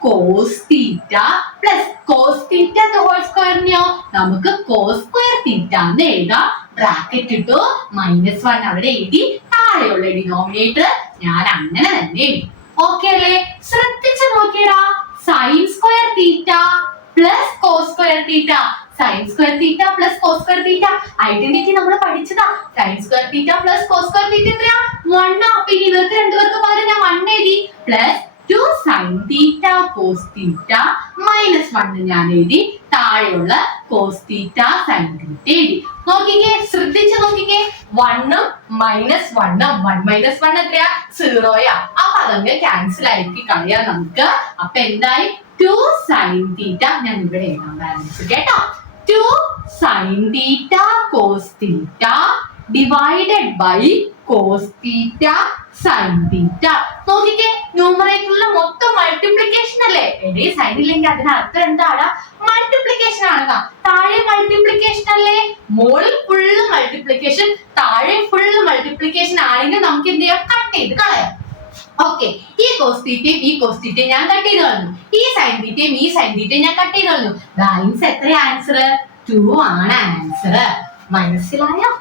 cos theta plus cos theta the whole സ്ക്വയറിനെയോ നമുക്ക് കോസ് സ്ക്വയർ തീറ്റ എന്ന് എഴുതാം. ബ്രാക്കറ്റ് ഇട്ടു, -1 അവിടെ എഴുതി, താഴെയുള്ള ഡിനോമിനേറ്റർ ഞാൻ അങ്ങനെ തന്നെ എഴുതി. ഓക്കെ അല്ലേ? ശ്രദ്ധിച്ച് നോക്കിയടാ, sine square theta plus cos square theta, sine square theta plus cos square theta identity നമ്മൾ പഠിച്ചതാ. Sine square theta plus cos square theta എത്രയാ? 1. അപ്പൊ ഇനി ഇവർക്ക് രണ്ടുപേർക്ക് പകരം ഞാൻ 1 എഴുതി, plus 2 sign theta cos theta -1 ഞാൻ എഴുതി, താഴെയുള്ള കോസ് തീറ്റ സൈൻ തീറ്റ എഴുതി. നോക്കിക്കേ, ശ്രദ്ധിച്ച് നോക്കിക്കേ, 1ഉം -1ഉം 1 - 1 എത്രയാ? 0യാ. അപ്പൊ അതങ്ങ് ക്യാൻസൽ ആക്കി കളയാം നമുക്ക്. അപ്പൊ എന്തായി? 2 സൈൻ തീറ്റ. ഞാൻ ഇവിടെ എഴുതാം ബാലൻസ് കേട്ടോ. 2 sign theta cos theta divided by cos theta sin theta. നോക്കിക്കേ, ന്യൂമറേറ്ററിൽ മൊത്തം മൾട്ടിപ്ലിക്കേഷൻ അല്ലേ? എടേ സൈൻ ഇല്ലെങ്കിൽ അതിനർത്ഥം എന്താണ്? മൾട്ടിപ്ലിക്കേഷൻ ആണെന്നാ. താഴെ മൾട്ടിപ്ലിക്കേഷൻ അല്ലേ? മുകളിൽ ഫുള്ള് മൾട്ടിപ്ലിക്കേഷൻ, താഴെ ഫുള്ള് മൾട്ടിപ്ലിക്കേഷൻ ആണെങ്കിൽ നമുക്ക് എന്ത് ചെയ്യാം? കട്ട് ചെയ്ത് കളയാം. ഓക്കെ, ഈ കോസ് തീറ്റയും ഈ കോസ് തീറ്റയും ഞാൻ കട്ട് ചെയ്ത് കളഞ്ഞു, ഈ സൈൻ തീറ്റയും ഈ സൈൻ തീറ്റയും ഞാൻ കട്ട് ചെയ്ത് കളഞ്ഞു. ബാലൻസ് എത്ര? ആൻസർ 2 ആണ് ആൻസർ. മനസ്സിലായോ?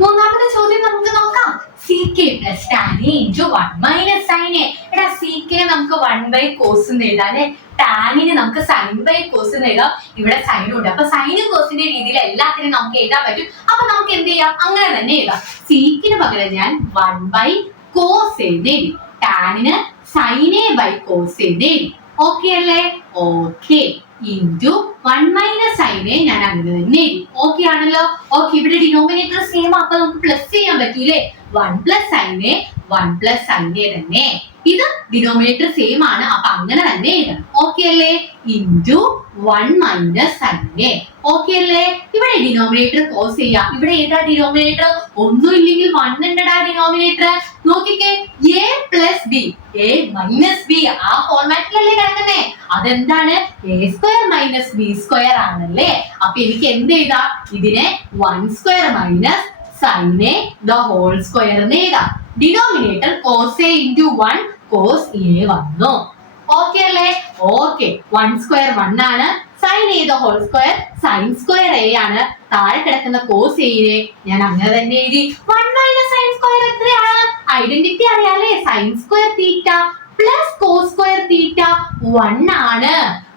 മൂന്നാമത്തെ ചോദ്യം നമുക്ക് നോക്കാം. CK plus tan A into 1 minus sin A. എടാ CK നമുക്ക് 1/cos എന്ന് എഴുതാം, ടാനിന് നമുക്ക് sin/cos എന്ന് എഴുതാം. ഇവിടെ സൈനും ഉണ്ട്, അപ്പൊ സൈനും കോസിന്റെ രീതിയിൽ എല്ലാത്തിനും നമുക്ക് എഴുതാൻ പറ്റും. അപ്പൊ നമുക്ക് എന്ത് ചെയ്യാം? അങ്ങനെ തന്നെ എഴുതാം. CK പകരം ഞാൻ 1/cos എന്ന് എഴുതി, ടാനിന് sin A/cos എന്ന് എഴുതി. ഓക്കെ അല്ലേ? ഓക്കെ, ഇൻറ്റു 1 - sin A ഞാൻ അങ്ങനെ തന്നെ എഴുതി. ഓക്കെ ആണല്ലോ? ഓക്കെ, ഇവിടെ ഡിനോമിനേറ്റർ സെയിം, അപ്പൊ നമുക്ക് പ്ലസ് ചെയ്യാൻ പറ്റൂലേ? 1 + sin A 1 പ്ലസ് സൈൻ്റെ തന്നെ. ഇത് ഡിനോമിനേറ്റർ സെയിം ആണ്, അപ്പൊ അങ്ങനെ തന്നെ എഴുതണം. ഓക്കെ അല്ലേ? Into 1 minus സൈൻ്റെ. ഓക്കെ അല്ലേ? ഇവിടെ ഡിനോമിനേറ്റർ കോസ് ചെയ്യാം. ഇവിടെ ഏതാ ഡിനോമിനേറ്റർ? ഒന്നും ഇല്ലെങ്കിൽ 1 ഉണ്ടടാ ഡിനോമിനേറ്റർ. നോക്കിക്കേ, a plus B, a minus B, ആ ഫോർമാറ്റിലല്ലേ കിടക്കുന്നേ. അതെന്താണ്? a square minus B square ആണല്ലേ. അപ്പൊ എനിക്ക് എന്ത് എഴുതാം? ഇതിനെ 1 സ്ക്വയർ മൈനസ് സൈനെ ദ ഹോൾ സ്ക്വയർ എന്ന് എഴുതാം. Denominator cos A into 1 cos A വന്നു. ഓക്കെ അല്ലേ? ഓക്കെ, 1 സ്ക്വയർ 1 ആണ്, sine A the whole square sine square A ആണ്. താഴെ കിടക്കുന്ന കോസ് എയെ ഞാൻ അങ്ങനെ തന്നെ എഴുതി. 1 മൈനസ് സൈൻ സ്ക്വയർ എത്രയാണ്? ഐഡന്റിറ്റി അറിയാലേ, sine square theta plus cos square theta 1 ആണ്.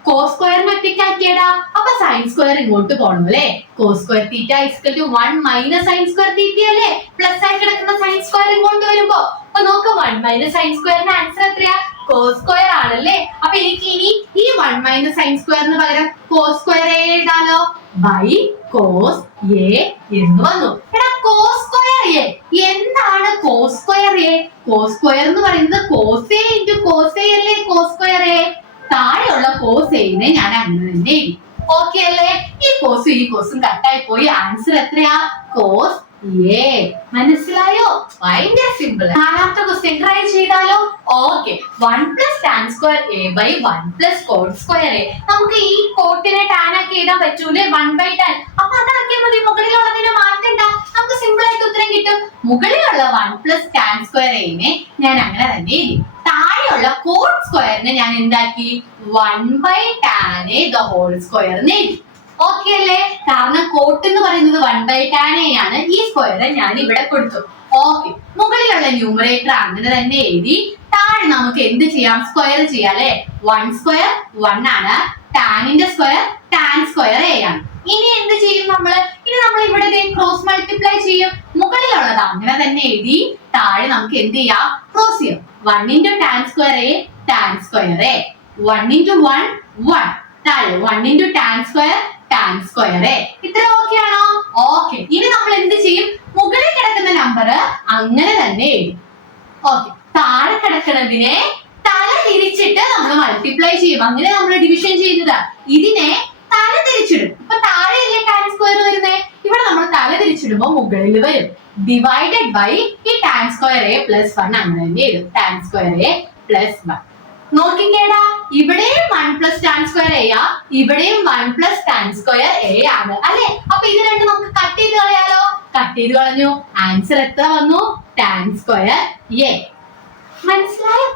കോസ് സ്ക്വയറിന് ഒറ്റയ്ക്കാക്കിയടാ, അപ്പൊ സൈൻ സ്ക്വയർ ഇങ്ങോട്ട് പോകണം അല്ലേ. Cos square theta equal to 1 minus sign square theta അല്ലേ. പ്ലസ് ആയി കിടക്കുന്ന സൈൻ സ്ക്വയർ ഇങ്ങോട്ട് വരുമ്പോ അപ്പൊ നോക്ക്, 1 മൈനസ് സൈൻ സ്ക്വയറിന്റെ ആൻസർ എത്രയാ? കോസ് സ്ക്വയർ ആണല്ലേ. അപ്പൊ എനിക്ക് ഇനി ഈ 1 മൈനസ് സൈൻ സ്ക്വയറിന് പകരം കോസ് സ്ക്വയർ എഴുതാലോ. ബൈ കോസ് എ എന്ന് വന്നു. എടാ, കോസ് സ്ക്വയർ എ എന്താണ്? Cos square A, cos square എന്ന് പറയുന്നത് cos A into cos A അല്ലേ. കോസ് സ്ക്വയർ എ താഴെയുള്ള കോസ് എനെ ഞാൻ അങ്ങനെ തന്നെ എഴുതി. ഓക്കെ അല്ലേ? ഈ കോസും കട്ടായി പോയി. ആൻസർ എത്രയാ? Cos A. മനസ്സിലായോ? ഭയങ്കര സിമ്പിൾ. നാലാമത്തെ ക്വസ്റ്റ്യൻ ട്രൈ ചെയ്താലോ? Okay, 1 plus tan square A by 1 plus cot square A. നമുക്ക് ഈ കോട്ടിനെ ടാൻ ആക്കി എഴുതാൻ പറ്റൂലേ? 1 ബൈ ടാൻ. അപ്പൊ അതാക്കിയാൽ മതി, മുകളിലുള്ളതിനെ മാറ്റണ്ട, നമുക്ക് സിമ്പിൾ ആയിട്ട് ഉത്തരം കിട്ടും. മുകളിലുള്ള 1 പ്ലസ് ടാൻ സ്ക്വയർ എനെ ഞാൻ അങ്ങനെ തന്നെ എഴുതി. താഴെയുള്ള കോട്ട് സ്ക്വയറിനെ ഞാൻ എന്താക്കി? 1 by tan A the whole square എന്ന് എഴുതി. ഓക്കെ അല്ലേ? കാരണം കോട്ട് എന്ന് പറയുന്നത് 1 ബൈ ടാൻ എ ആണ്. ഈ സ്ക്വയർ ഞാൻ ഇവിടെ കൊടുത്തു. ഓക്കെ, മുകളിലുള്ള ന്യൂമറേറ്റർ അങ്ങനെ തന്നെ എഴുതി. താഴെ നമുക്ക് എന്ത് ചെയ്യാം? സ്ക്വയർ ചെയ്യാം അല്ലെ. 1 സ്ക്വയർ 1 ആണ്, ടാനിന്റെ സ്ക്വയർ ടാൻ സ്ക്വയർ എ ആണ്. ഇനി എന്ത് ചെയ്യും നമ്മള്? ഇനി നമ്മൾ ഇവിടെ ക്രോസ് മൾട്ടിപ്ലൈ ചെയ്യും. മുകളിലുള്ളത് അങ്ങനെ തന്നെ എഴുതി, താഴെ നമുക്ക് എന്ത് ചെയ്യാം? ക്രോസ് ചെയ്യാം. 1 into tan square A tan square A, 1 into 1 1, താഴെ 1 into tan square tan square A. ഇത്ര ഓക്കെ ആണോ? ഓക്കെ, ഇനി നമ്മൾ എന്ത് ചെയ്യും? മുകളിൽ കിടക്കുന്ന നമ്പർ അങ്ങനെ തന്നെ എഴുതും. ഓക്കെ, താഴെ കിടക്കുന്നതിനെ തല തിരിച്ചിട്ട് നമ്മൾ മൾട്ടിപ്ലൈ ചെയ്യും. അങ്ങനെ നമ്മൾ ഡിവിഷൻ ചെയ്യുന്നത്. ഇതിനെ തല തിരിച്ചിടും. ഇപ്പൊ താഴെയല്ലേ ടാൻ സ്ക്വയർ വരുന്നേ, ഇവിടെ നമ്മൾ തല തിരിച്ചിടുമ്പോ മുകളിൽ വരും. ഡിവൈഡഡ് ബൈ ഈ ടാൻ സ്ക്വയർ എ പ്ലസ് 1 അങ്ങനെ തന്നെ എഴുതും. Tan square A plus 1. നോക്കിക്കേടാ, ഇവിടെയും 1 പ്ലസ് ടാൻ സ്ക്വയർ എ ആ, ഇവിടെയും 1 പ്ലസ് ടാൻ സ്ക്വയർ എ ആണ് അല്ലെ. അപ്പൊ ഇത് രണ്ടും നമുക്ക് കട്ട് ചെയ്ത് കളയാലോ. കട്ട് ചെയ്ത് കളഞ്ഞു. ആൻസർ എത്ര വന്നു? Tan square A. മനസ്സിലായോ?